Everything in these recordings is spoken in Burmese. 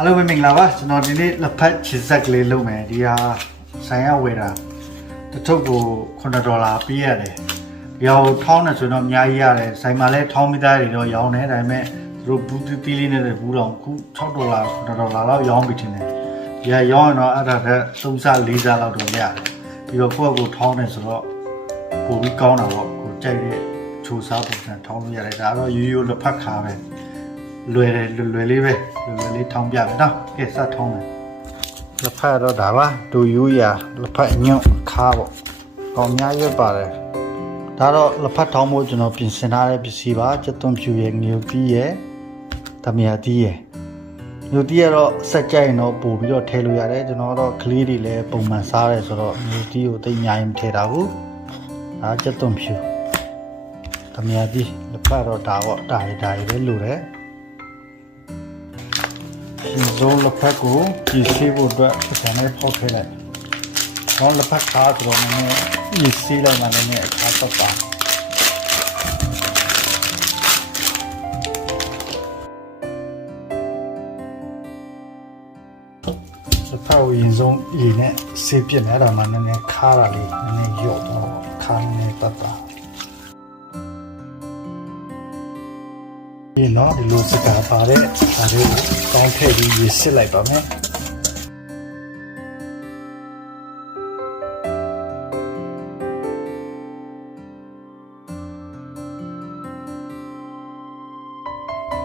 အားလုံးပဲမင်္ဂလာပါကျွန်တော်ဒီနေ့လက်ဖက်ချစ်ဇက်ကလေးလုပ်မယ်ဒီဟာဆိုင်ရဝယ်တာတစ်ထုပ်ကို9ဒေါ်လာပေးရတယ်ဒီဟာကိုထောင်းနေဆိုတော့အများကြီးရတယ်ဆိုင်မှာလည်းထောင်းမိသားတွေတော့ရောင်းတယ်ဒါပေမဲ့သူတို့ဘူးတီးလေးနဲ့ဘူးတော့ခု6ဒေါ်လာ9ဒေါ်လာလောက်ရောင်းပြီးတင်တယ်ဒီဟာရောင်းရင်တော့အဲ့ဒါက3စား4စားလောက်တော့ရတယ်ပြီးတော့ကိုယ့်အကိုထောင်းနေဆိုတော့ပိုပြီးကောင်းတာပေါ့ကိုကြိုက်တဲ့ချိုးစားပုံစံထောင်းလို့ရတယ်ဒါတော့ရိုးရိုးလက်ဖက်ခါပဲ လွယ်တယ်လွယ်လွယ်လေးပဲလွယ်လွယ်လေးထောင်းပြမယ်နော်ကဲစထောင်းမယ်လက်ဖက်တော့ဒါပါဒူယူရလက်ဖက်ညွန့်ခါပေါ့ကောင်းများရွက်ပါတယ်ဒါတော့လက်ဖက်ထောင်းဖို့ကျွန်တော်ပြင်ဆင်ထားတဲ့ပစ္စည်းပါစက်သွန်ဖြူရဲ့ငြူတီးရဲ့တမယာတီးရဲ့ငြူတီးကတော့ဆက်ကြိုက်ရင်တော့ပို့ပြီးတော့ထည့်လို့ရတယ်ကျွန်တော်တော့ကလေးတွေလည်းပုံမှန်စားရဲဆိုတော့ငြူတီးကိုတိတ်အများကြီးမထည့်တာဘူးဒါစက်သွန်ဖြူတမယာတီးလက်ဖက်တော့ဒါပေါ့ဒါရီဒါရီပဲလိုတယ် ရှင်စုံလက်ဖက်ကိုကြည့်ရှိဖို့အတွက်ပတ်စံနဲ့ဖောက်ထည့်လိုက်။ဘောလက်ဖက်ခါဆိုတော့နည်းနည်းကြည့်ရှိလိုက်မှလည်းအခါတော့ပါလက်ဖက်ကိုရင်ဆုံးရေနဲ့ဆေးပြစ်နေတာမှနည်းနည်းခါတာလေးနည်းနည်းရော့တော့ခါနည်းနည်းပတ်တာ ဒီနော်ဒီလိုစကားပါတဲ့ဒါလေးကိုကောင်းထည့်ပြီးရေစစ်လိုက်ပါမယ်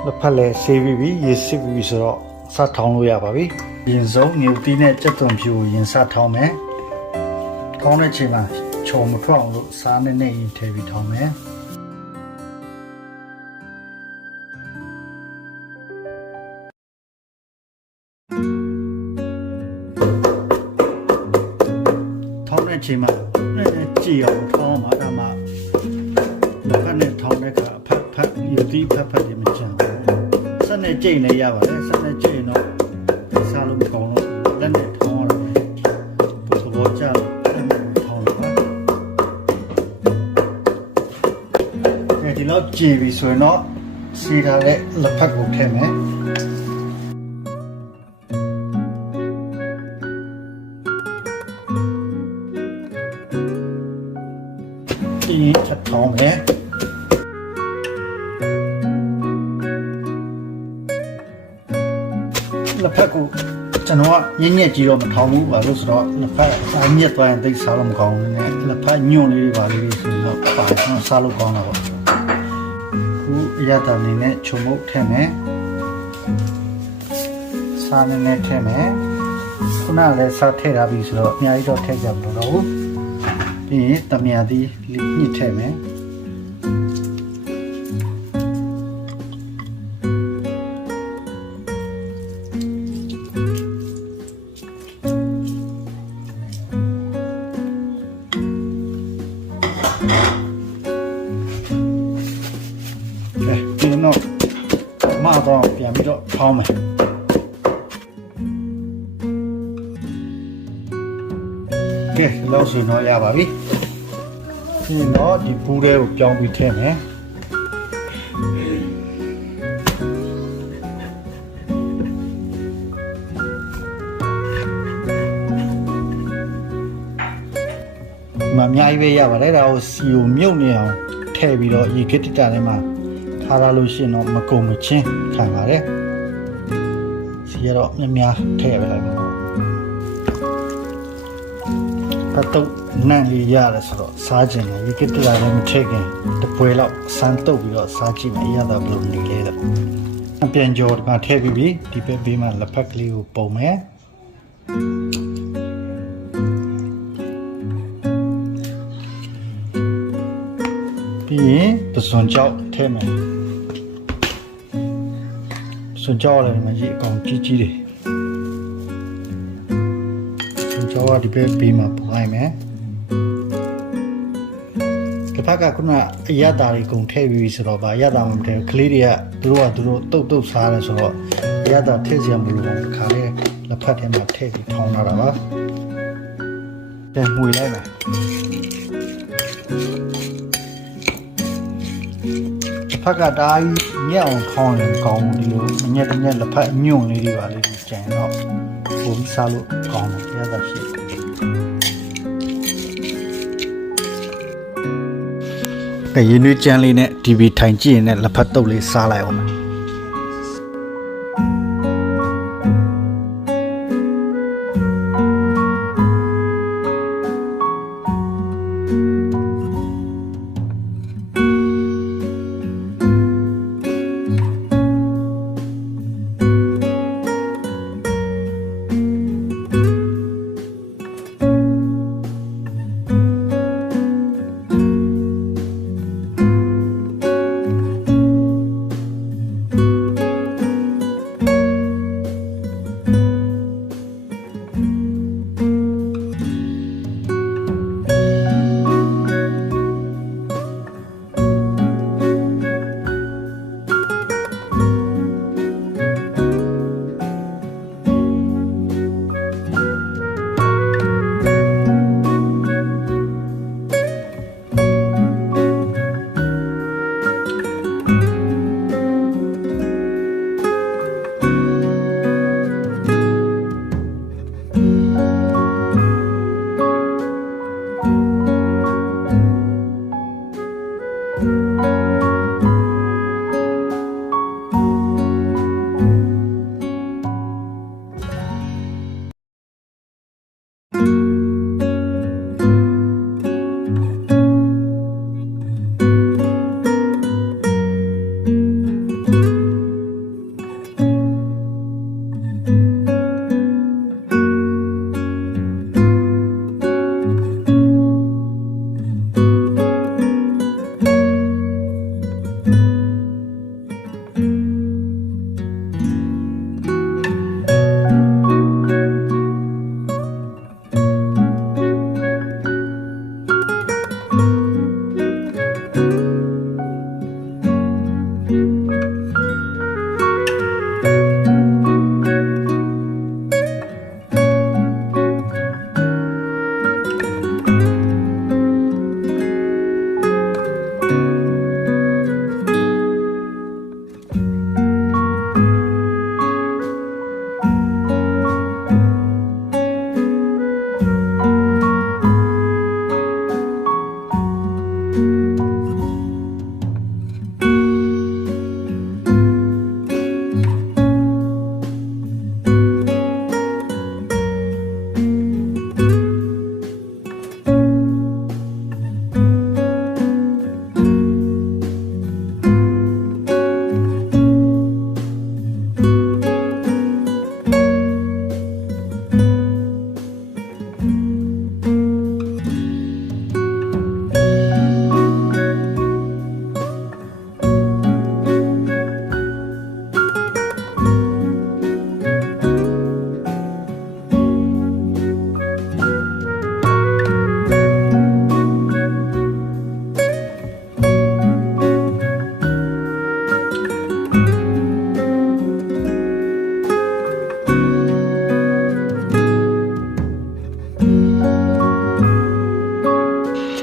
လက်ဖက်လည်းဆေးပြီးပြီရေစစ်ပြီးပြီဆိုတော့စထောင်းလို့ရပါပြီရင်ဆုံးငြူတီးနဲ့ကြက်သွန်ဖြူကိုရင်စထောင်းမယ်ထောင်းတဲ့ချိန်မှာခြုံမထွက်အောင်လို့စားနဲ့နဲ့ရင်ထည့်ပြီးထောင်းမယ် ချိန်မှာနည်းနည်းကြည်အောင်ထောင်းပါဒါမှဖက်နဲ့ထောင်းတဲ့အခါဖက်ဖက်ယူတီးဖက်ဖက်တွေမချမ်းဘူးဆက်နဲ့ကြိတ်လည်းရပါတယ်ဆက်နဲ့ကြိတ်ရင်တော့စားလို့မကောင်းတော့လက်နဲ့ထောင်းရတယ်ဘုဘောကြလက်နဲ့ထောင်းပါအဲဒီလောက်ကြည်ပြီဆိုရင်တော့စီထားတဲ့လက်ဖက်ကိုထည့်မယ် ချက်ထောင်းမယ်လက်ဖက်ကိုကျွန်တော်ကညံ့ညက်ကြီးတော့မထောင်းဘူးပါလို့ဆိုတော့လက်ဖက်အမြင့်သွားရင်သိပ်စားလို့မကောင်းဘူးနဲ့လက်ဖက်ညွန့်လေးတွေပါလေးဆိုတော့ပါတော့စားလို့ကောင်းတာပေါ့ခုအရတာနေနဲ့ချုံမုတ်ထည့်မယ်စားနေနဲ့ထည့်မယ်ခုနလည်းစားထည့်ထားပြီဆိုတော့အများကြီးတော့ထည့်ကြမလို့တော့ဘူးပြီးရင်တမယာသီးညှစ်ထည့်မယ် ပြန်ပြီးတော့ထောင်းမယ်ကဲလောက်ဆိုတော့ရပါပြီဒီတော့ဒီပူးတဲ့ကိုပြောင်းပြီးထည့်မယ်မအများကြီးပဲရပါတယ်ဒါကိုစီကိုမြုပ်နေအောင်ထည့်ပြီးတော့ရေခစ်တတထဲမှာ ထားရလို့ရှိရင်တော့မကုန်မချင်းခံပါတယ်စီကတော့များများထည့်ရပါလိုက်မယ်ဖတ်တော့နန့်လေးရတယ်ဆိုတော့စားခြင်းလည်းရေကတလာလည်းမထည့်ခင်တပွဲလောက်စမ်းတုပ်ပြီးတော့စားကြည့်မယ်အရသာဘယ်လိုနေလဲတော့အပြန်ကြောဒီမှာထည့်ပြီးပြီဒီဘက်ဘေးမှာလက်ဖက်ကလေးကိုပုံမယ် စွန်ကြောက်ထည့်မယ်ပစွန်ကြောက်လည်းမကြီးအကောင်ကြီးကြီးတွေကျွန်တော်ကဒီဘက်ဘေးမှာပုံလိုက်မယ်။တစ်ဖက်ကခုနအရတာတွေကုန်ထည့်ပြီးဆိုတော့ဗာအရတာမှမထည့်ဘူးကလေးတွေကသူတို့ကသူတို့တုတ်တုတ်စားတယ်ဆိုတော့အရတာထည့်စရာမလိုဘူးခါလေးလက်ဖက်ထဲမှာထည့်ပြီးထောင်းလာတာပါ။ပြန်မှွေလိုက်မယ်။ ဖက်ကတားကြီးညက်အောင်ခေါင်းရင်ကောင်းဘူးဒီလိုညက်တစ်ညက်လက်ဖက်အညွန့်လေးတွေပါလေးကြံတော့ပုံပြီးစားလို့ကောင်းတယ်ရတာရှိကဲရင်းနှွေးကြမ်းလေးနဲ့ DV ထိုင်ကြည့်ရင်လည်းလက်ဖက်တုပ်လေးစားလိုက်အောင်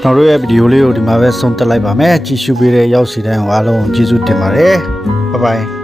ကျွန်တော်တို့ရဲ့ဗီဒီယိုလေးကိုဒီမှာပဲဆုံးသက်လိုက်ပါမယ်ကြည့်ရှုပေးတဲ့ရောက်စီတိုင်းကိုအားလုံးကျေးဇူးတင်ပါတယ်ဘိုင်ဘိုင်